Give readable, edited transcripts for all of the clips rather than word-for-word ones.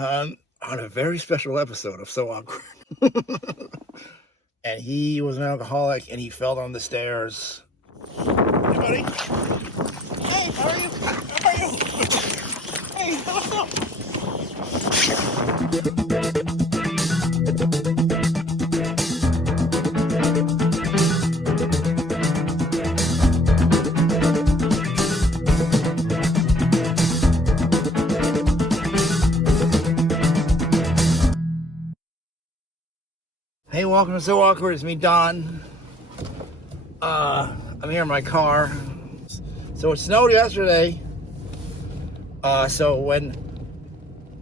on a very special episode of So Awkward. And he was an alcoholic, and he fell down the stairs. Hey, buddy. Hey, how are you? How are you? Hey, what's up? Hey, welcome to So Awkward. It's me, Don. I'm here in my car. So it snowed yesterday. So when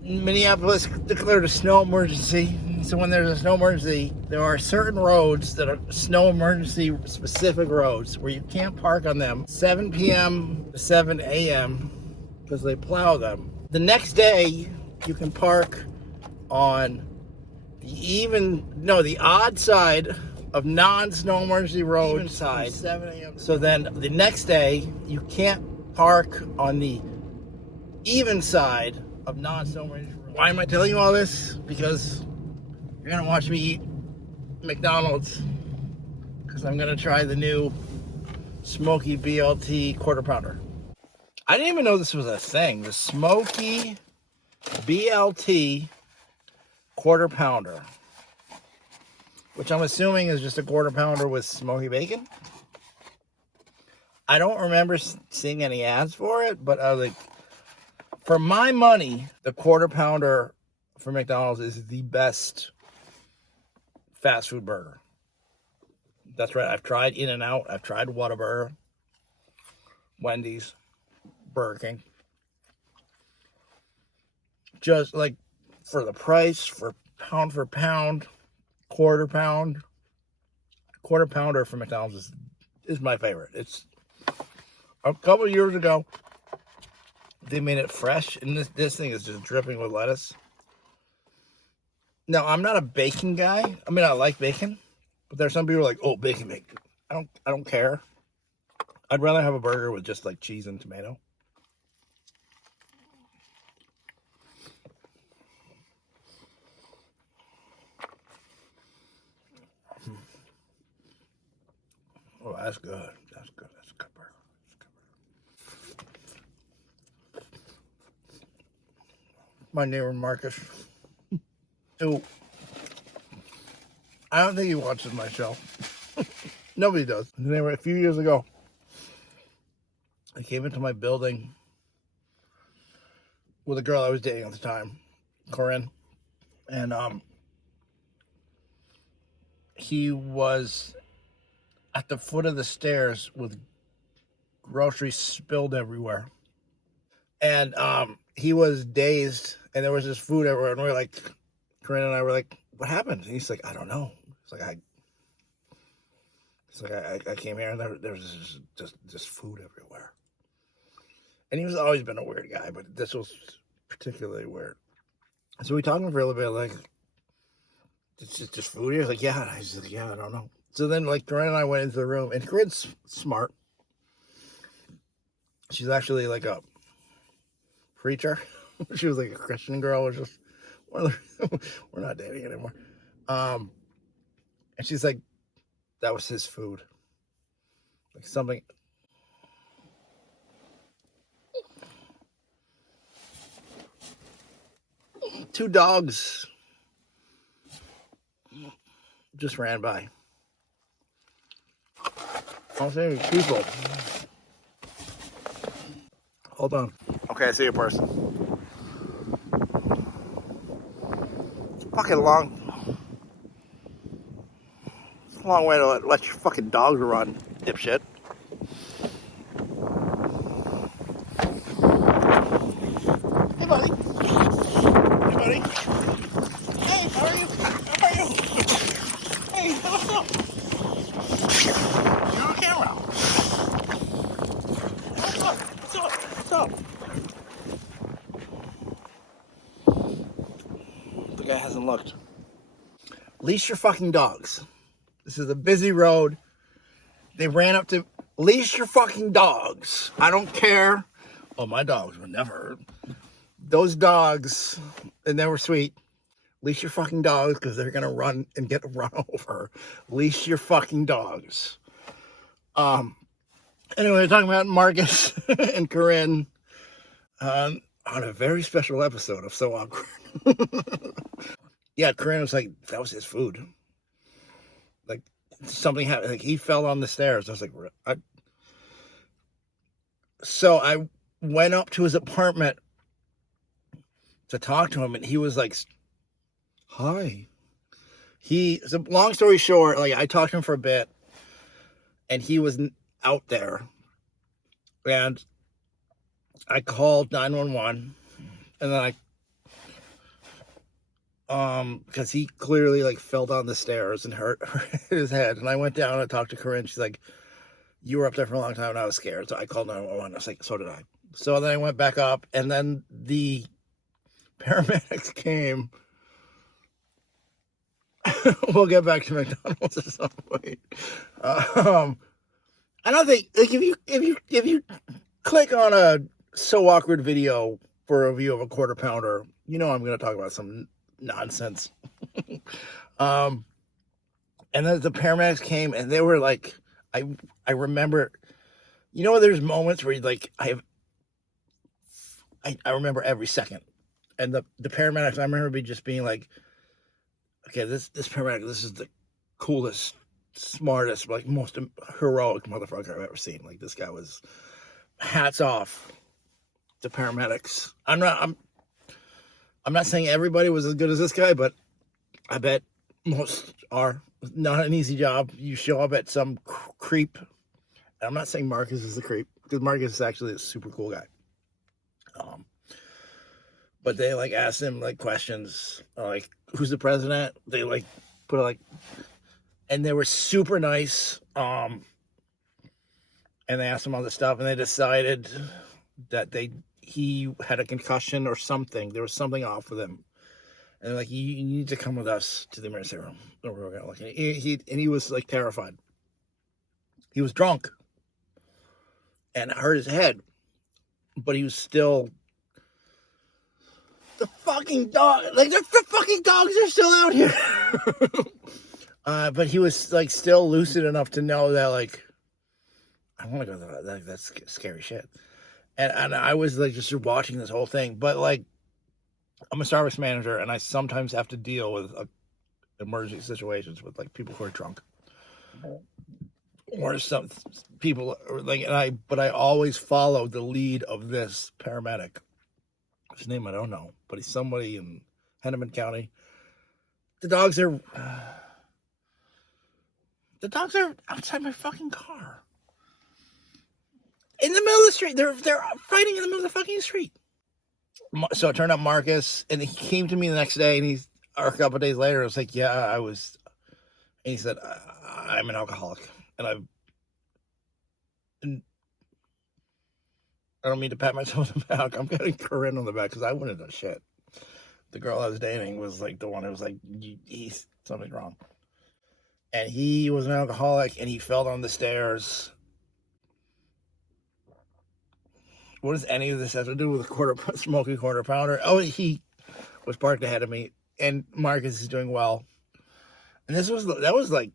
Minneapolis declared a snow emergency, so when there's a snow emergency, there are certain roads that are snow emergency specific roads where you can't park on them 7 p.m. to 7 a.m. because they plow them. The next day, you can park on the odd side of non-snow emergency road side, 7 a.m. So then the next day, you can't park on the even side of non-snow emergency road. Why am I telling you all this? Because you're gonna watch me eat McDonald's, because I'm gonna try the new Smoky BLT Quarter Pounder. I didn't even know this was a thing. The Smoky BLT Quarter Pounder, which I'm assuming is just a quarter pounder with smoky bacon. I don't remember seeing any ads for it, but I was like, for my money, the quarter pounder for McDonald's is the best fast food burger. That's right. I've tried In-N-Out. I've tried Whataburger, Wendy's, Burger King. Just like for the price, for pound, quarter pounder for McDonald's is my favorite. It's a couple of years ago, they made it fresh, and this thing is just dripping with lettuce. Now, I'm not a bacon guy. I mean, I like bacon, but there's some people who are like, oh, bacon. I don't care. I'd rather have a burger with just like cheese and tomato. Oh, that's good. That's good. That's a good burger. My neighbor Marcus, who I don't think he watches my show. Nobody does. Anyway, a few years ago, I came into my building with a girl I was dating at the time, Corinne, and he was at the foot of the stairs with groceries spilled everywhere. And he was dazed, and there was just food everywhere. And we were like, Corinne and I were like, what happened? And he's like, I don't know. It's like, I came here, and there was just food everywhere. And he's always been a weird guy, but this was particularly weird. So we talked for a little bit, like, it's just food here? He's like, yeah. And I was like, yeah, I don't know. So then, like, Corinne and I went into the room, and Corinne's smart. She's actually like a preacher. She was like a Christian girl. We're not dating anymore. And she's like, that was his food. Like something. Two dogs just ran by. I don't see any people. Hold on. Okay, I see a person. It's fucking long. It's a long way to let your fucking dogs run, dipshit. Hey, buddy. Hey, buddy. Hey, how are you? How are you? Hey, what's up? You're on camera. What's up? What's up? What's up? The guy hasn't looked. Leash your fucking dogs. This is a busy road. They ran up to leash your fucking dogs. I don't care. Oh, my dogs were never hurt. those dogs, and they were sweet. Leash your fucking dogs because they're gonna run and get run over. Leash your fucking dogs. Anyway, we're talking about Marcus and Corinne on a very special episode of So Awkward. Yeah, Corinne was like, that was his food. Like, something happened. Like, he fell on the stairs. I was like, So I went up to his apartment to talk to him, and he was like, hi. So long story short, like, I talked to him for a bit, and he was out there, and I called 911, and then because he clearly like fell down the stairs and hurt his head, and I went down and talked to Corinne. She's like, you were up there for a long time, and I was scared, so I called 911. I was like, so did I. So then I went back up, and then the paramedics came. We'll get back to McDonald's at some point. I don't think, like, if you click on a So Awkward video for a review of a quarter pounder, you know I'm going to talk about some nonsense. And then the paramedics came, and they were like, I remember, you know, there's moments where you like, I remember every second. And the paramedics, I remember just being like, okay, this paramedic, this is the coolest, smartest, like most heroic motherfucker I've ever seen. Like, this guy was, hats off to paramedics. I'm not saying everybody was as good as this guy, but I bet most are. Not an easy job. You show up at some creep. And I'm not saying Marcus is the creep, because Marcus is actually a super cool guy. But they like asked him like questions, like, who's the president? They like put like, and they were super nice. And they asked him all this stuff, and they decided that he had a concussion or something. There was something off with him. And they're like, you need to come with us to the emergency room. And we're gonna look. He was like terrified. He was drunk and hurt his head, but he was still. The fucking dog, like, the fucking dogs are still out here. But he was like still lucid enough to know that, like, I want to go to that. That's scary shit. And I was like just watching this whole thing, but like, I'm a Starbucks manager, and I sometimes have to deal with emergency situations with like people who are drunk, or some people like, but I always follow the lead of this paramedic. His name I don't know, but he's somebody in Hennepin County. The dogs are outside my fucking car. In the middle of the street. They're fighting in the middle of the fucking street. So it turned out Marcus, and he came to me the next day, and or a couple of days later, I was like, yeah, I was, and he said, I'm an alcoholic, and I don't mean to pat myself on the back. I'm getting Corinne on the back because I wouldn't have done shit. The girl I was dating was like the one who was like, something's wrong. And he was an alcoholic, and he fell down the stairs. What does any of this have to do with a Smoky Quarter Pounder? Oh, he was parked ahead of me, and Marcus is doing well. And that was like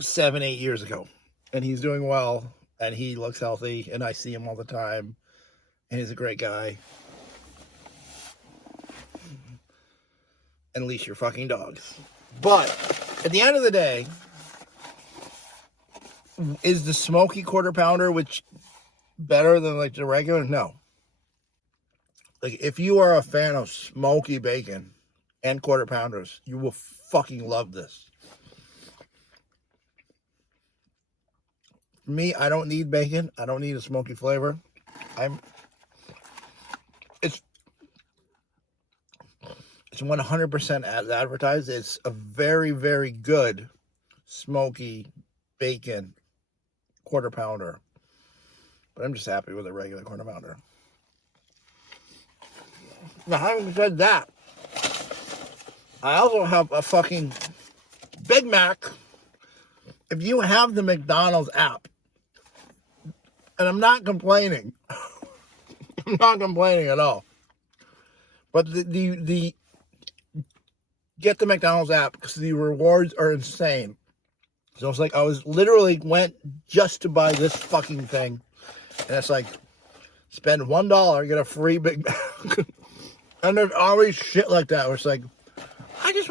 7-8 years ago, and he's doing well. And he looks healthy, and I see him all the time, and he's a great guy. And leash your fucking dogs. But at the end of the day, is the Smoky Quarter Pounder which better than like the regular? No. Like, if you are a fan of smoky bacon and quarter pounders, you will fucking love this. For me, I don't need bacon. I don't need a smoky flavor. It's 100% as advertised. It's a very, very good smoky bacon quarter pounder. But I'm just happy with a regular quarter pounder. Now, having said that, I also have a fucking Big Mac. If you have the McDonald's app, and I'm not complaining, I'm not complaining at all. But the get the McDonald's app because the rewards are insane. So it's like I was literally went just to buy this fucking thing, and it's like spend $1, get a free Big Mac. And there's always shit like that where it's like I just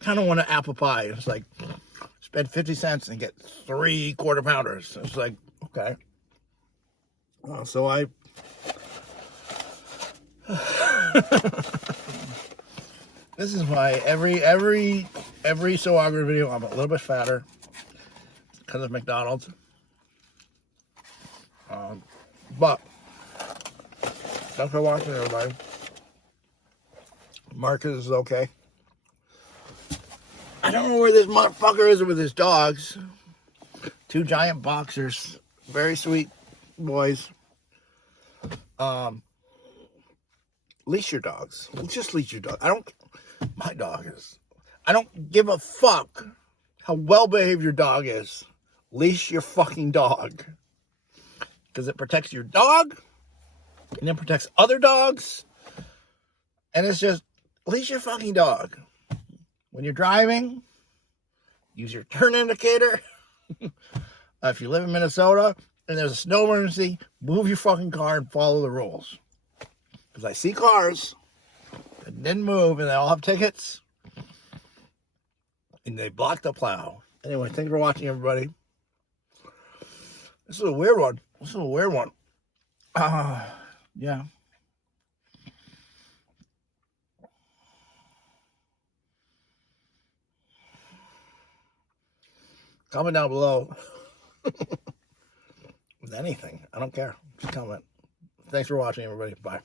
kind of want an apple pie. It's like spend 50 cents and get 3 quarter pounders. It's like okay. So I. This is why every so awkward video I'm a little bit fatter because of McDonald's. But thanks for watching, everybody. Marcus is okay. I don't know where this motherfucker is with his dogs. 2 giant boxers, very sweet boys. Leash your dogs. Just leash your dog. My dog is. I don't give a fuck how well behaved your dog is. Leash your fucking dog. Because it protects your dog. And then protects other dogs. And it's just, leash your fucking dog. When you're driving, use your turn indicator. If you live in Minnesota and there's a snow emergency, move your fucking car and follow the rules. Because I see cars that didn't move and they all have tickets. And they blocked the plow. Anyway, thanks for watching, everybody. This is a weird one. Yeah. Comment down below with anything. I don't care. Just comment. Thanks for watching, everybody. Bye.